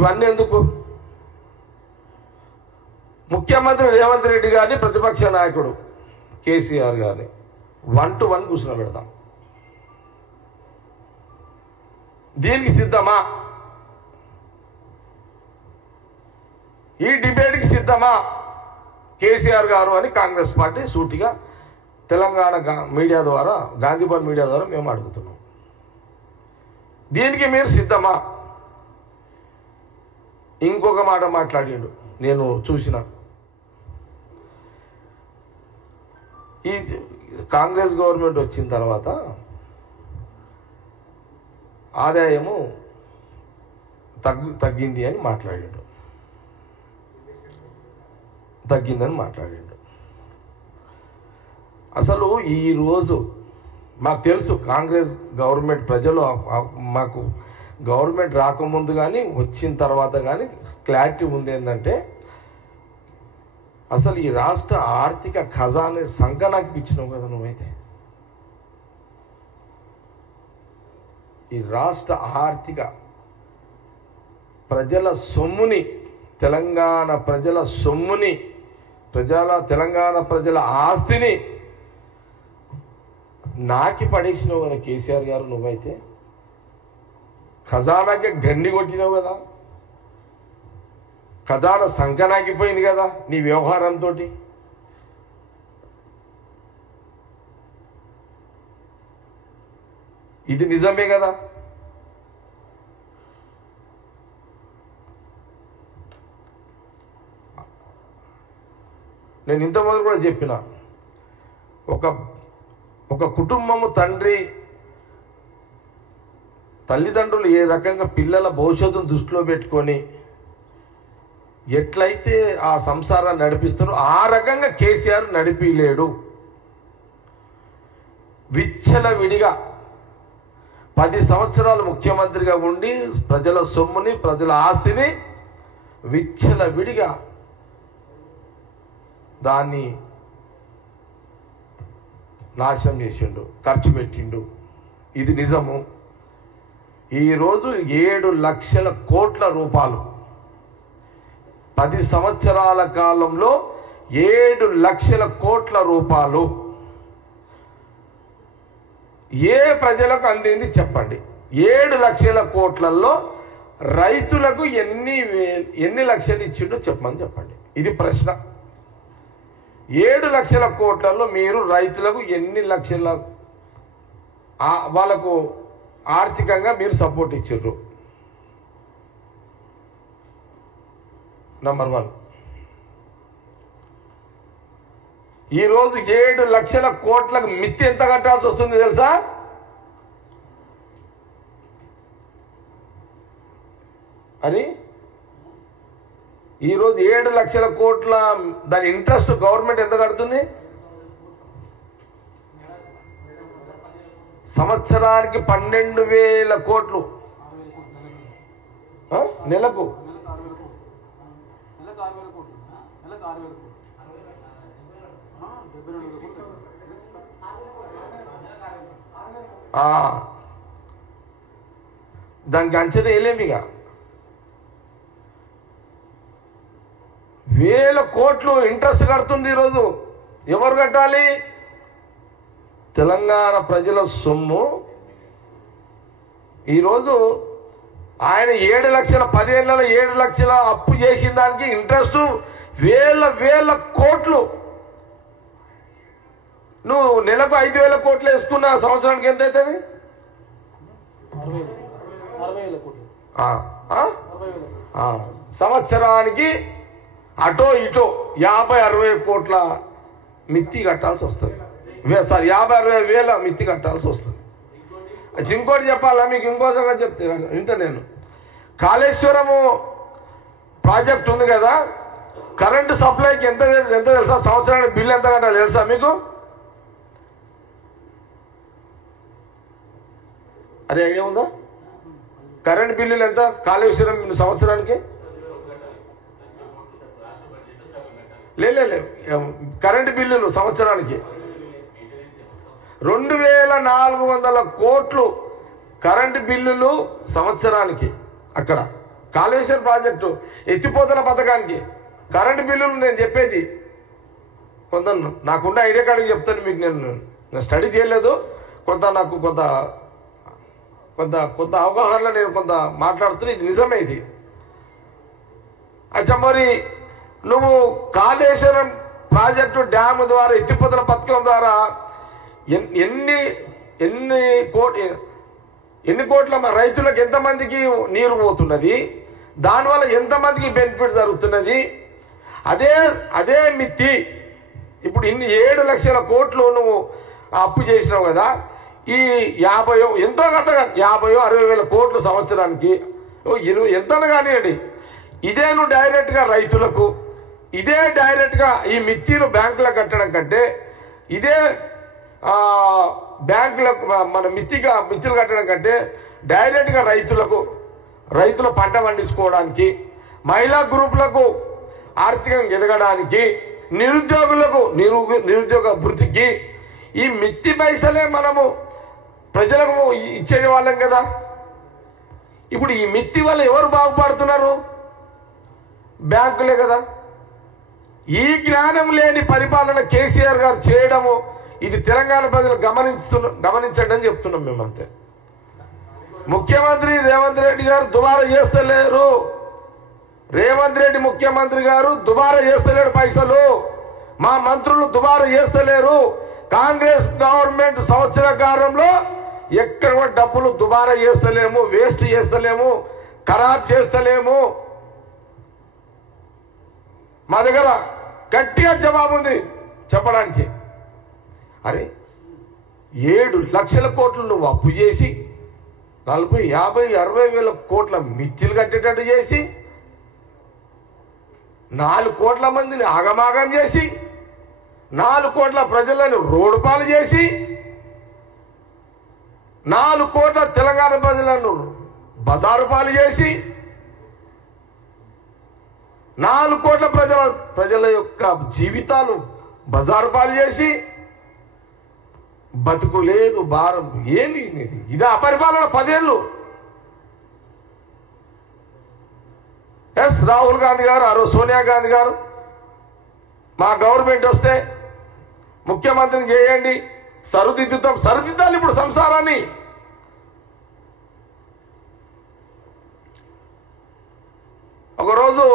ఇవన్నీ ఎందుకు? ముఖ్యమంత్రి రేవంత్ రెడ్డి గారిని ప్రతిపక్ష నాయకుడు కేసీఆర్ గారిని 1-to-1 కూర్చుని పెడతాం. దీనికి సిద్ధమా? ఈ డిబేట్కి సిద్ధమా కేసీఆర్ గారు అని కాంగ్రెస్ పార్టీ సూటిగా తెలంగాణ మీడియా ద్వారా, గాంధీభవన్ మీడియా ద్వారా మేము అడుగుతున్నాం. దీనికి మీరు సిద్ధమా? ఇంకొక మాట మాట్లాడిండు, నేను చూసిన. ఈ కాంగ్రెస్ గవర్నమెంట్ వచ్చిన తర్వాత ఆదాయము తగ్గింది అని మాట్లాడిండు, తగ్గిందని మాట్లాడిండు. అసలు ఈరోజు మాకు తెలుసు కాంగ్రెస్ గవర్నమెంట్, ప్రజలు మాకు గవర్నమెంట్ రాకముందు కానీ వచ్చిన తర్వాత కానీ క్లారిటీ ఉంది. ఏంటంటే అసలు ఈ రాష్ట్ర ఆర్థిక ఖజానా సంకనాకి ఇచ్చినావు కదా నువ్వైతే. ఈ రాష్ట్ర ఆర్థిక ప్రజల సొమ్ముని, తెలంగాణ ప్రజల సొమ్ముని, తెలంగాణ ప్రజల ఆస్తిని నాకి పడేసినావు కదా కేసీఆర్ గారు. నువ్వైతే ఖజానాకి గండి కొట్టినావు కదా, ఖజానా సంకనాకిపోయింది కదా నీ వ్యవహారంతో. ఇది నిజమే కదా. నేను ఇంతకుముందు కూడా చెప్పిన, ఒక కుటుంబము తల్లిదండ్రులు ఏ రకంగా పిల్లల భవిష్యత్తును దృష్టిలో పెట్టుకొని ఎట్లయితే ఆ సంసారాన్ని నడిపిస్తారో ఆ రకంగా కేసీఆర్ నడిపిలేడు. విచ్చలవిడిగా 10 సంవత్సరాలు ముఖ్యమంత్రిగా ఉండి ప్రజల సొమ్ముని, ప్రజల ఆస్తిని విచ్చలవిడిగా దాన్ని నాశనం చేసిండు, ఖర్చు పెట్టిండు. ఇది నిజము. ఈరోజు 7 లక్షల కోట్ల రూపాయలు 10 సంవత్సరాల కాలంలో 7 లక్షల కోట్ల రూపాయలు ఏ ప్రజలకు అందింది చెప్పండి. 7 లక్షల కోట్లలో రైతులకు ఎన్ని లక్షలు ఇచ్చిండో చెప్పండి. ఇది ప్రశ్న. 7 లక్షల కోట్లలో మీరు రైతులకు ఎన్ని లక్షల వాళ్ళకు ఆర్థికంగా మీరు సపోర్ట్ ఇచ్చిర్రు? నంబర్ 1. ఈరోజు 7 లక్షల కోట్లకు మిత్తి ఎంత కట్టాల్సి వస్తుంది తెలుసా? అని ఈరోజు 7 లక్షల కోట్ల దాని ఇంట్రెస్ట్ గవర్నమెంట్ ఎంత కడుతుంది? సంవత్సరానికి 12,000 కోట్లు. నెలకు దానికి అంచనా వేయలేమిగా. 1000 కోట్లు ఇంట్రెస్ట్ కడుతుంది ఈరోజు. ఎవరు కట్టాలి? తెలంగాణ ప్రజల సొమ్ము. ఈరోజు ఆయన 7 లక్షల 10 ఏళ్ళలో 7 లక్షల అప్పు చేసిన దానికి ఇంట్రెస్ట్ వేల కోట్లు. నువ్వు నెలకు 5,000 కోట్లు వేసుకున్న సంవత్సరానికి ఎంత అవుతుంది? 60,000. సంవత్సరానికి అటో ఇటో 50-60 కోట్ల మిత్తి కట్టాల్సి వస్తుంది. 50-60 వేల మిత్తి కట్టాల్సి వస్తుంది. ఇంకోటి చెప్పాలా మీకు? ఇంకో సంగతి చెప్తే వింటా నేను. కాళేశ్వరము ప్రాజెక్ట్ ఉంది కదా, కరెంటు సప్లైకి ఎంత తెలుసా? సంవత్సరానికి బిల్లు ఎంత కట్టాలి తెలుసా మీకు? అరే ఐడియా ఉందా? కరెంట్ బిల్లులు ఎంత కాళేశ్వరం సంవత్సరానికి? లే కరెంటు బిల్లులు సంవత్సరానికి 2,400 కోట్లు కరెంటు బిల్లులు సంవత్సరానికి. అక్కడ కాళేశ్వరం ప్రాజెక్టు, ఎత్తిపోతల పథకానికి, కరెంటు బిల్లులు నేను చెప్పేది కొంత నాకున్న ఐడియా కాడికి చెప్తాను మీకు. నేను స్టడీ చేయలేదు, నాకు కొంత అవగాహనలో నేను కొంత మాట్లాడుతున్నా. ఇది నిజమే. ఇది అచ్చా, మరి నువ్వు కాళేశ్వరం ప్రాజెక్టు డ్యామ్ ద్వారా, ఎత్తిపోతల పథకం ద్వారా ఎన్ని కోట్ల రైతులకు ఎంతమందికి నీరు పోతున్నది, దానివల్ల ఎంతమందికి బెనిఫిట్ జరుగుతున్నది. అదే మిత్తి ఇప్పుడు 7 లక్షల కోట్లు నువ్వు అప్పు చేసినావు కదా, ఈ 50 ఎంతో కట్టగా 50-60 వేల కోట్లు సంవత్సరానికి ఎంత కానివ్వండి, ఇదే నువ్వు డైరెక్ట్గా రైతులకు, ఇదే డైరెక్ట్గా ఈ మిత్తిలు బ్యాంకులకు కట్టడం కంటే, ఇదే బ్యాంకులకు మన మిత్తులు కట్టడం కంటే డైరెక్ట్గా రైతుల పంట పండించుకోవడానికి, మహిళా గ్రూపులకు ఆర్థికంగా ఎదగడానికి, నిరుద్యోగులకు నిరుద్యోగ భృతికి ఈ మిత్తి పైసలే మనము ప్రజలకు ఇచ్చే వాళ్ళం కదా. ఇప్పుడు ఈ మిత్తి వల్ల ఎవరు బాగుపడుతున్నారు? బ్యాంకులే కదా. ఈ జ్ఞానం లేని పరిపాలన కేసీఆర్ గారు చేయడము, ఇది తెలంగాణ ప్రజలు గమనించండి అని చెప్తున్నాం మేము. అంతే. ముఖ్యమంత్రి రేవంత్ రెడ్డి గారు దుబారా చేస్తలేరు. రేవంత్ రెడ్డి ముఖ్యమంత్రి గారు దుబారా చేస్తలేరు పైసలు. మా మంత్రులు దుబారా చేస్తలేరు. కాంగ్రెస్ గవర్నమెంట్ సంవత్సర కాలంలో ఎక్కడ కూడా డబ్బులు దుబారా చేస్తలేము, వేస్ట్ చేస్తలేము, ఖరాబ్ చేస్తలేము. మా దగ్గర గట్టిగా జవాబు ఉంది చెప్పడానికి. అరే 7 లక్షల కోట్లు నువ్వు అప్పు చేసి 40-50-60 వేల కోట్ల మిత్తిలు కట్టేటట్టు చేసి 4 కోట్ల మందిని ఆగమాగం చేసి 4 కోట్ల ప్రజలను రోడ్డు పాలు చేసి 4 కోట్ల తెలంగాణ ప్రజలను బజారు పాలు చేసి 4 కోట్ల ప్రజల యొక్క జీవితాలు బజారు పాలు చేసి బతుకు లేదు, భారం ఏంది ఇదే అపరిపాలన 10 ఏళ్ళు. రాహుల్ గాంధీ గారు, ఆ రోజు సోనియా గాంధీ గారు మా గవర్నమెంట్ వస్తే ముఖ్యమంత్రిని చేయండి, సరిదిద్దాలి ఇప్పుడు సంసారాన్ని. ఒకరోజు